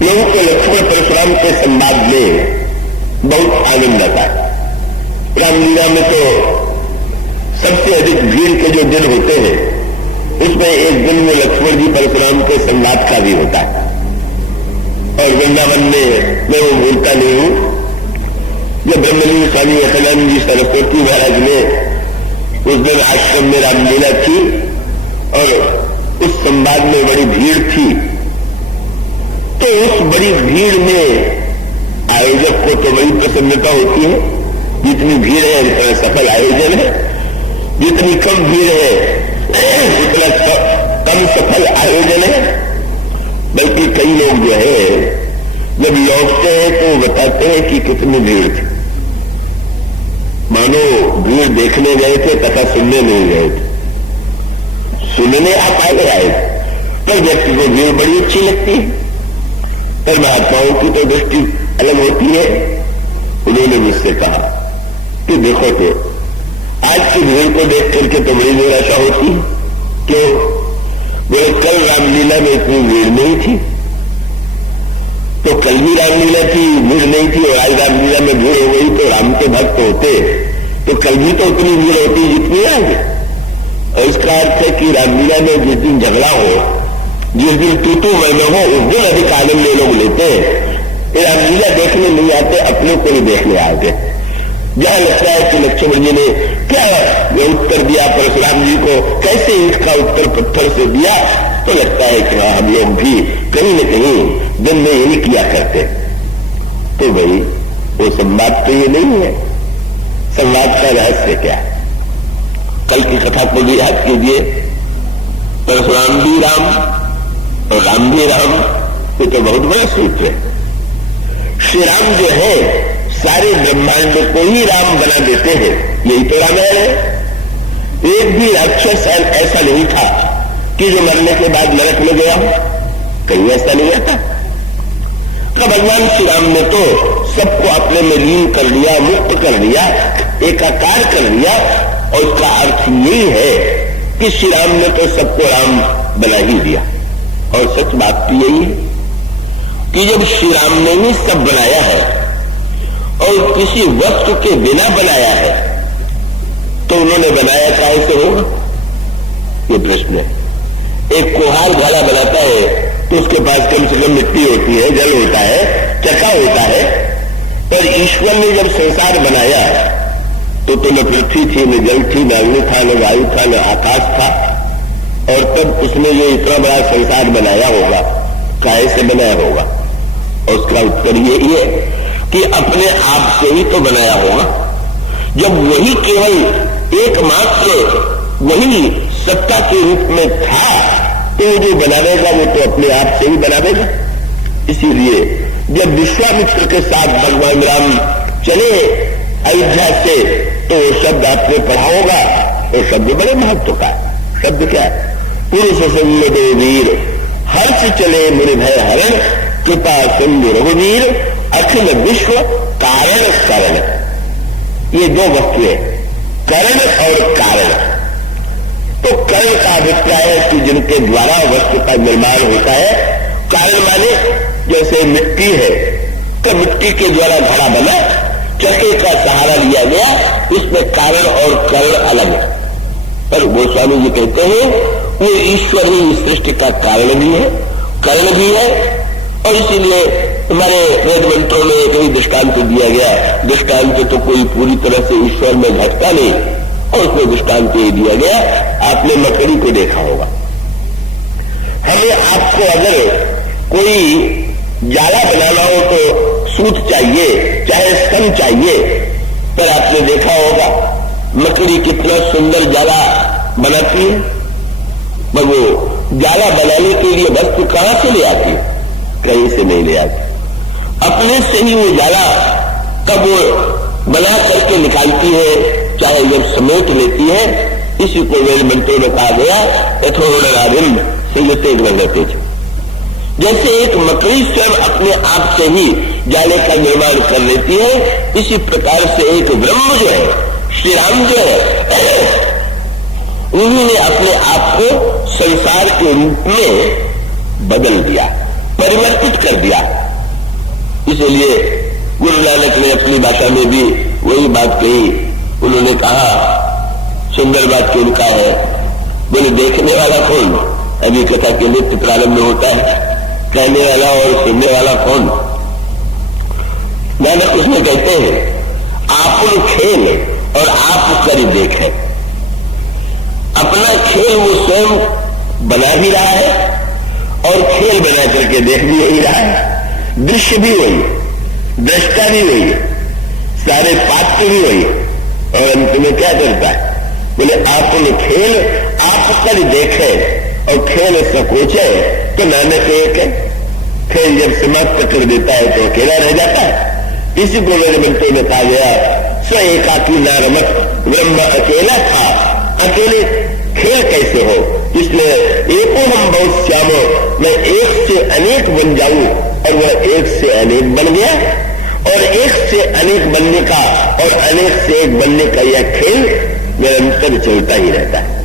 लोगों को लक्ष्मण परशुराम के संवाद में बहुत आनंद आता है। रामलीला में तो सबसे अधिक भीड़ के जो दिन होते हैं उसमें एक दिन में लक्ष्मण जी परशुराम के संवाद का भी होता है। और वृंदावन में मैं वो भूलता नहीं हूं, जब ब्रह्मलीन स्वामी अखंडानंद जी सरस्वती महाराज ने उस दिन आश्रम में रामलीला थी और उस संवाद में बड़ी भीड़ थी, तो उस बड़ी भीड़ में आयोजक को तो बड़ी प्रसन्नता होती है। जितनी भीड़ है उतना सफल आयोजन है, जितनी कम भीड़ है उतना कम सफल आयोजन है। बल्कि कई लोग जो है जब लौटते हैं तो बताते हैं कि कितनी भीड़ थी, मानो भीड़ देखने गए थे तथा सुनने नहीं गए थे। सुनने आप आगे आए पर व्यक्ति को भीड़ बड़ी अच्छी लगती है, पर महात्माओं की तो दृष्टि अलग होती है। उन्होंने मुझसे कहा कि देखो तो आज की भीड़ को देख करके तो बड़ी निराशा होती है। क्यों? बोले कल रामलीला में इतनी भीड़ नहीं थी, तो कल भी रामलीला थी भीड़ नहीं थी, और आज रामलीला में भीड़ हो गई तो राम के भक्त होते तो कल भी तो उतनी भीड़ होती जितनी आज। और इसका अर्थ है कि रामलीला में जिस दिन झगड़ा हो, जिस दिन तू मैं हो, उस दिन अधिक आनंद ले लोग लेते हैं। रामलीला देखने नहीं आते, अपने को नहीं देखने आते। जहां लगता है कि लक्ष्मण जी ने क्या उत्तर दिया परशुराम जी को, कैसे ईंट का उत्तर पत्थर से दिया, तो लगता है कि हम लोग भी कहीं न कहीं दिन में यही किया करते। तो भाई वो संवाद तो ये नहीं है। संवाद का रहस्य क्या है? कल की कथा को भी याद कीजिए। परशुराम भी राम और राम भी राम, ये तो बहुत बड़ा सूत्र है। श्री राम जो है सारे ब्रह्मांड को ही राम बना देते हैं, यही तो रामायण है। एक भी राक्षस ऐसा नहीं था कि जो मरने के बाद नरक में गया, कहीं ऐसा नहीं आता। तो भगवान श्री राम ने तो सबको अपने में लीन कर लिया, मुक्त कर लिया, एकाकार कर लिया। और उसका अर्थ यही है कि श्री राम ने तो सबको राम बना ही दिया। और सच बात तो यही है कि जब श्री राम ने ही सब बनाया है और किसी वस्तु के बिना बनाया है, तो उन्होंने बनाया कैसे होगा, ये प्रश्न है। एक कुम्हार घड़ा बनाता है तो उसके पास कम से कम मिट्टी होती है, जल होता है, चक्का होता है। पर ईश्वर ने जब संसार बनाया तो न पृथ्वी थी, न जल थी, न अग्नि था, न वायु था, न आकाश था। और तब उसने जो इतना बड़ा संसार बनाया होगा, कैसे बनाया होगा? और उसका उत्तर यही है कि अपने आप से ही तो बनाया होगा। जब वही केवल एकमात्र वही सत्ता के रूप में था, तो जो बनावेगा वो तो अपने आप से ही बनावेगा। इसीलिए जब विश्वामित्र के साथ भगवान राम चले अयोध्या से, तो वो शब्द आपने पढ़ा होगा। वो शब्द बड़े महत्व का है। शब्द क्या है? पुरुष संग वीर, हर्ष चले मुनि भय हरण, कृपा सिंधु रघुवीर, अखिल विश्व कारण करण। ये दो वस्तुएं, करण और कारण। तो करण का अभिप्राय है कि जिनके द्वारा वस्तु का निर्माण होता है। कारण माने जैसे मिट्टी है तो मिट्टी के द्वारा घड़ा बना, चक्के का सहारा लिया गया, इसमें कारण और करण अलग है। पर गोस्वामी जी कहते हैं वो ईश्वर ही इस सृष्टि का कारण भी है, करण भी है। और इसीलिए हमारे वेद मंत्रों में एक ही दृष्टांत दिया गया। दृष्टांत तो कोई पूरी तरह से ईश्वर में घटता नहीं, और उसमें दृष्टांत ये दिया गया। आपने मकड़ी को देखा होगा। हमें आपको अगर कोई जाला बनाना हो तो सूत चाहिए, चाहे स्तन चाहिए। पर आपने देखा होगा मकड़ी कितना सुंदर जाला बनाती है, पर वो जाला बनाने के लिए वस्तु कहां से ले आती है? कहीं से नहीं ले आती। अपने से ही वो जाला कब वो बना करके निकालती है, चाहे जब समेट लेती है। इसी को वेद मंत्रों में कहा गया, यथोरणारिंद संयते ग्रहते। जैसे एक मकड़ी स्वयं अपने आप से ही जाले का निर्माण कर लेती है, इसी प्रकार से एक ब्रह्म जो है, श्री राम जो है, उन्होंने अपने आप को संसार के रूप में बदल दिया। परिवर्तित कर दिया। इसलिए गुरु नानक ने अपनी भाषा में भी वही बात कही। उन्होंने कहा, सुंदर बात क्यों कहा है, बोले देखने वाला कौन? अभी कथा के नित्य प्रारंभ होता है, कहने वाला और सुनने वाला कौन? नानक उसमें कहते हैं, आपुन खेल और आप कर देखे। अपना खेल वो स्वयं बना भी रहा है और खेल बना करके देख भी वही रहा है। दृश्य भी वही, दृष्टा भी वही, सारे पात्र भी वही। और अंत में क्या करता है, बोले आपुन खेल आप कर देखे और खेल सकोचे तो नानक एक है। खेल जब समाप्त कर देता है तो अकेला रह जाता है। इसी को मेरे मंत्रों में कहा गया, स्व एकाकी ना रमत, ब्रह्म अकेला था, अकेले खेल कैसे हो? इसलिए एको हम बहुत श्यामो, मैं एक से अनेक बन जाऊं और वह एक से अनेक बन गया। और एक से अनेक बनने का और अनेक से एक बनने का यह खेल निरंतर चलता ही रहता है।